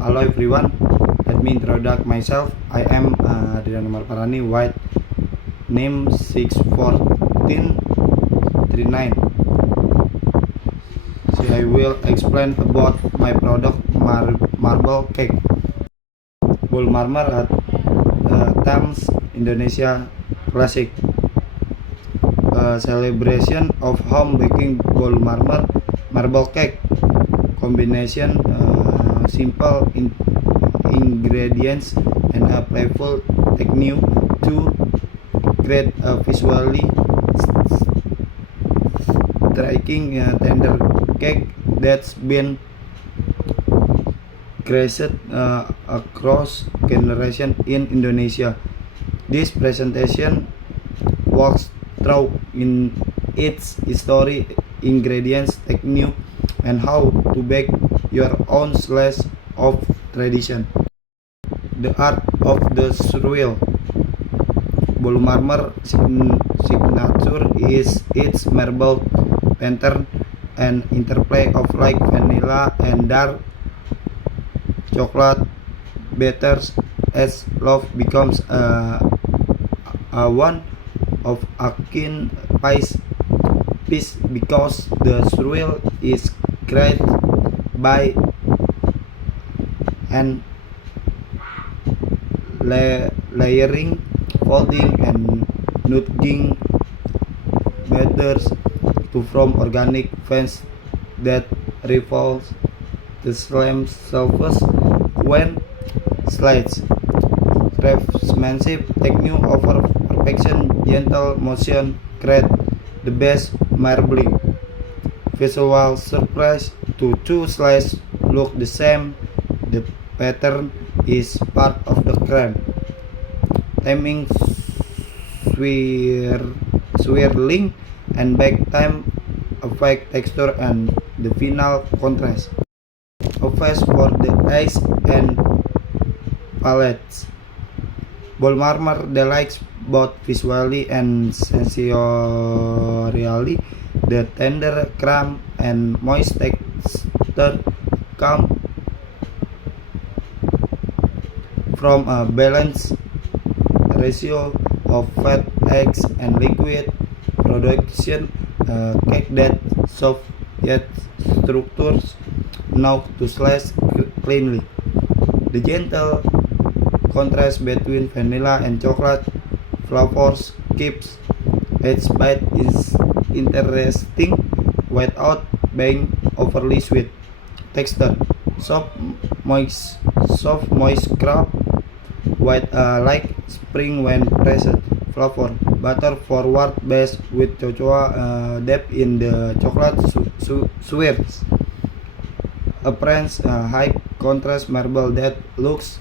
Hello everyone, let me introduce myself. I am Adriano Marparani, white name 61439. So I will explain about my product marble cake. Bolu Marmer at Thames Indonesia Classic. Celebration of home baking Bolu marble cake. Combination simple ingredients and a playful technique to create a visually striking tender cake that's been created across generations in Indonesia. This presentation walks through in its history, ingredients, technique, and how to bake your own slice of tradition. The art of the swirl. Bolu Marmer signature is its marble pattern and interplay of light vanilla and dark chocolate batters as love becomes a one of a kin piece because the swirl is created by and layering, folding, and nudging batters to form organic fans that revolves the slime surface when sliced. Craftsmanship technique over perfection, gentle motion create the best marbling. Visual surprise to two slices look the same. The pattern is part of the crème. Timing, swirling, and bake time affect texture and the final contrast. A face for the eyes and palates. Bolu Marmer delights both visually and sensorially. The tender crumb and moist texture come from a balanced ratio of fat, eggs, and liquid production. Cake that soft yet structures now to slice cleanly. The gentle contrast between vanilla and chocolate flavors keeps each bite is interesting without being overly sweet. Texture: soft, moist crumb, white like spring when pressed. Flavor: butter forward base with cocoa depth in the chocolate swirls. Appearance: high contrast marble that looks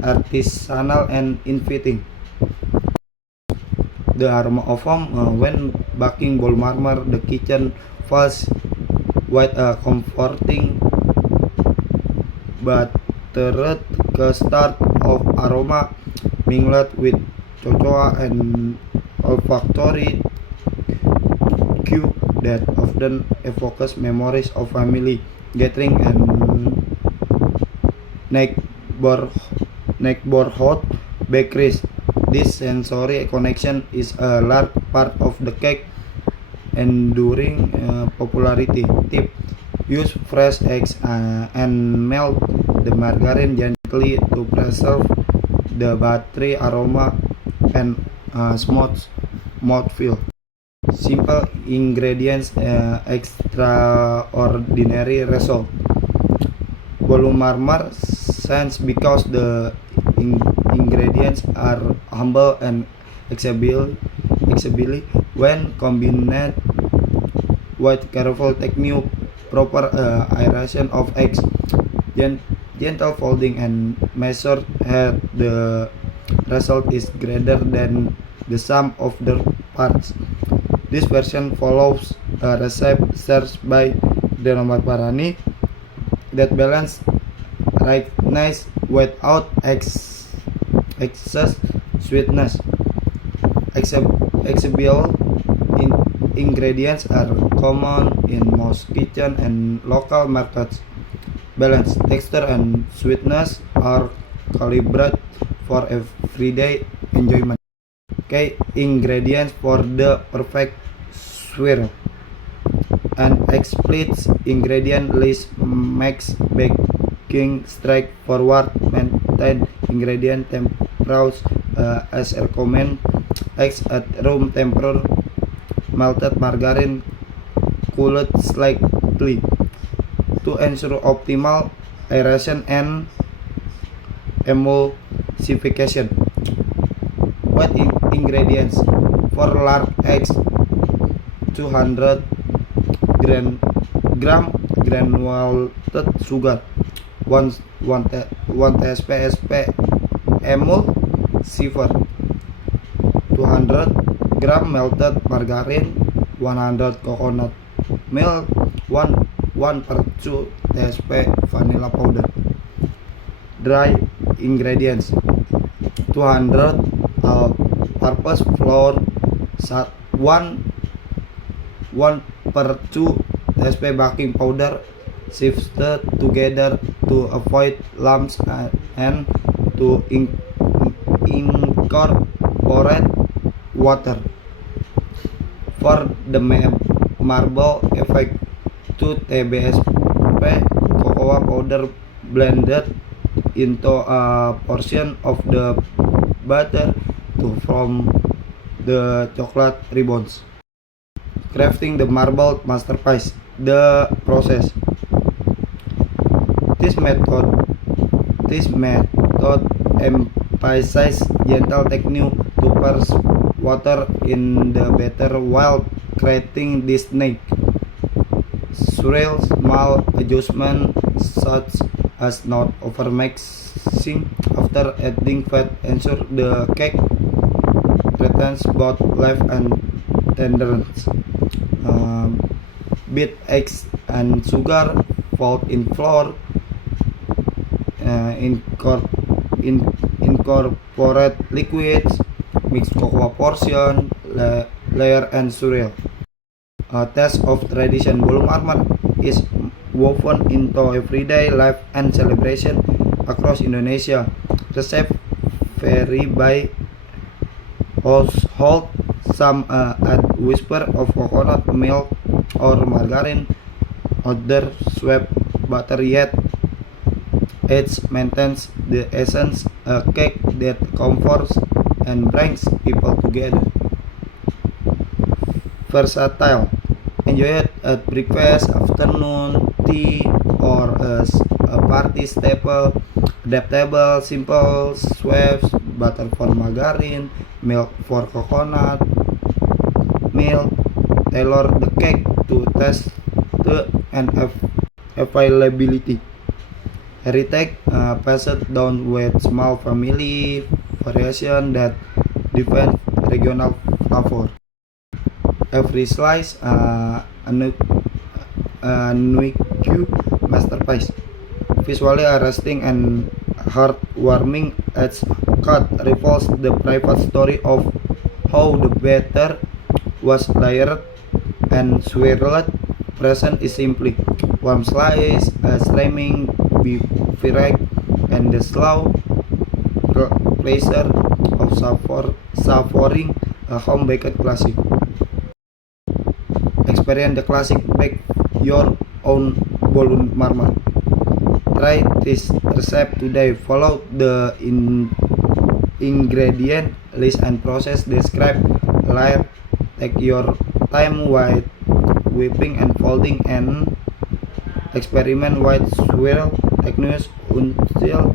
artisanal and inviting. The aroma of home when baking Bolu Marmer, the kitchen feels with a comforting buttered custard of aroma mingled with cocoa and olfactory cue that often evokes memories of family gathering and neighborhood bakeries. This sensory connection is a large part of the cake enduring popularity. Tip: use fresh eggs and melt the margarine gently to preserve the buttery aroma and smooth mouthfeel. Simple ingredients, extraordinary result. Bolu Marmer shines because the ingredients are humble and accessible when combined with careful technique, proper aeration of eggs, gentle folding, and measured head. The result is greater than the sum of the parts. This version follows a recipe shared by Adriano Marparani that balance ripeness without excess sweetness. Accessible ingredients are common in most kitchens and local markets. Balance, texture, and sweetness are calibrated for everyday enjoyment. Okay, ingredients for the perfect swirl. An explicit ingredient list makes baking straightforward. Maintain ingredient temperatures as recommended. Eggs at room temperature. Melted margarine cooled slightly to ensure optimal aeration and emulsification. What ingredients? For large eggs, 200 gram granulated sugar, 1 tsp emulsifier, 200 gram melted margarine, 100 coconut milk, 1 per 2 tsp vanilla powder. Dry ingredients: 200 all-purpose flour, 1 per 2 tsp baking powder, sifted together to avoid lumps and to incorporate water. For the marble effect, 2 tablespoons cocoa powder blended into a portion of the batter to form the chocolate ribbons. Crafting the marble masterpiece. The process. This method emphasizes gentle technique to pour water in the batter while creating this snake. Swirl small adjustments such as not overmixing after adding fat ensure the cake retains both life and tenderness. Beat eggs and sugar, fold in flour, incorporate liquids, mix cocoa portion, layer and swirl. A taste of tradition. Bolu Marmar is woven into everyday life and celebration across Indonesia. Recipes vary by household. Some add whisper of coconut milk or margarine, others swap butter, yet each maintains the essence, a cake that comforts and brings people together. Versatile. Enjoy it at breakfast, afternoon tea, or as a party staple. Adaptable, simple swaps, butter for margarine, milk for coconut milk. Tailor the cake to taste and availability. Heritage passed down with small family variation that define regional flavor. Every slice a unique masterpiece. Visually arresting and heartwarming, its cut reveals the private story of how the batter was layered and swirled. Present is simply warm slice, a streaming beef fillet, and the slow pleasure of savoring a home-baked classic. Experience the classic, bake your own Bolu Marmar. Try this recipe today. Follow the ingredient list and process described. Layer. Take your time while whipping and folding, and experiment with swirl techniques until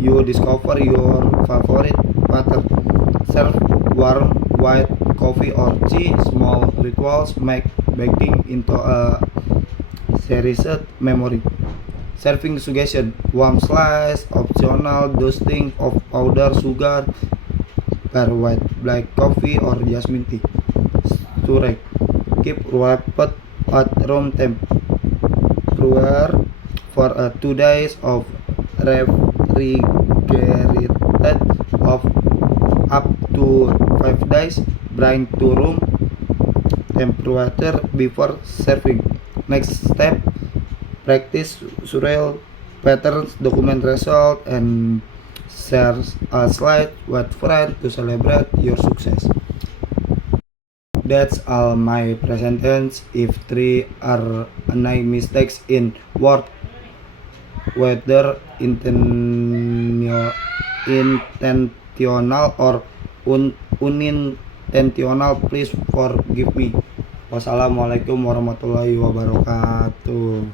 you discover your favorite pattern. Serve warm white coffee or tea. Small rituals make baking into a cherished memory. Serving suggestion: warm slice, optional dusting of powder sugar, pair white black coffee or jasmine tea. Storage: keep wrapped at room temperature for 2 days of refrigerated of up to 5 days. Bring to room temperature before serving. Next step: practice swirl patterns, document result, and share a slide with friends to celebrate your success. That's all my presentations. If three are any mistakes in word, whether intentional or unintentional, please forgive me. Wassalamualaikum warahmatullahi wabarakatuh.